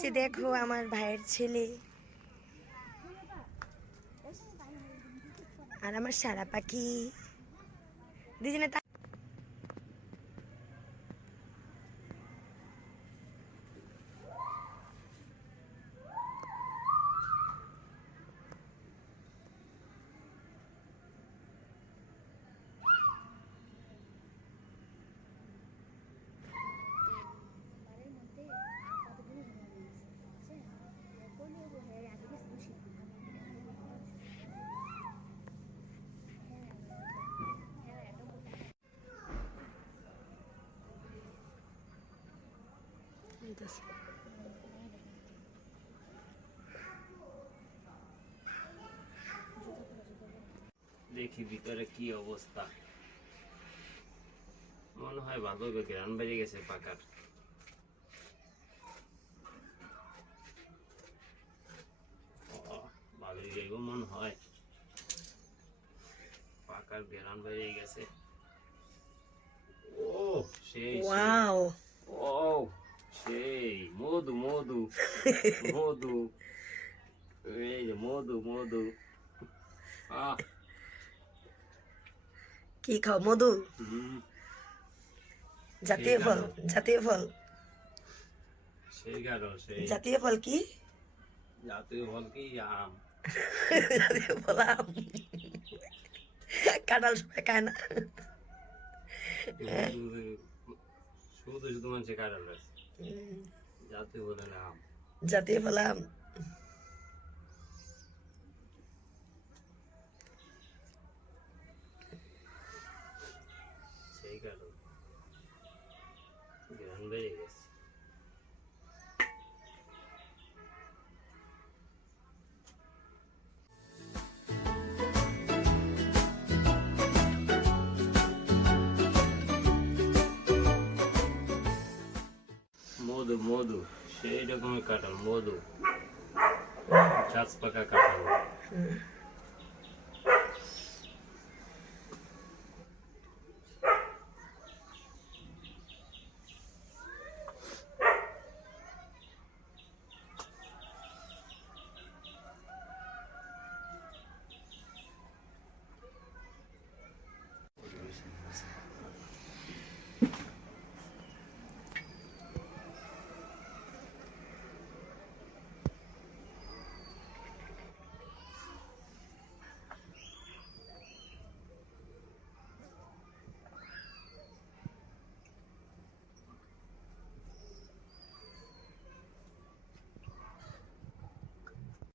যে দেখো আমার ভাইয়ের ছেলে আর আমার সারা পাখি দুজনে দেখি ভিতরে কি অবস্থা। মনে হয় ভালো গ্রান বেড়ে গেছে পাকার। ভালোই যাইব মনে হয়, পাকার গ্রান বেড়ে গেছে। ও সেই ওয়াও ও সেই মধু মধু মধু, এই যে মধু মধু। কি খাও? মধু? জাতীয় ফল, জাতীয় ফল, সেই গাঢ় সেই জাতীয় ফল কি? জাতীয় ফল কি? আম। জাতীয় ফল আম। কাঁঠাল সবাই খায় না। শুধু শুধু মানুষে কাঁঠাল আছে, জাতীয় ফল হলো আম। জাতীয় ফল আম। সেই কারণ গ্রান বেড়ে গেছে। মধু মধু সেই রকমের কাঁঠাল, মধু চাষ পাকা কাঁঠাল।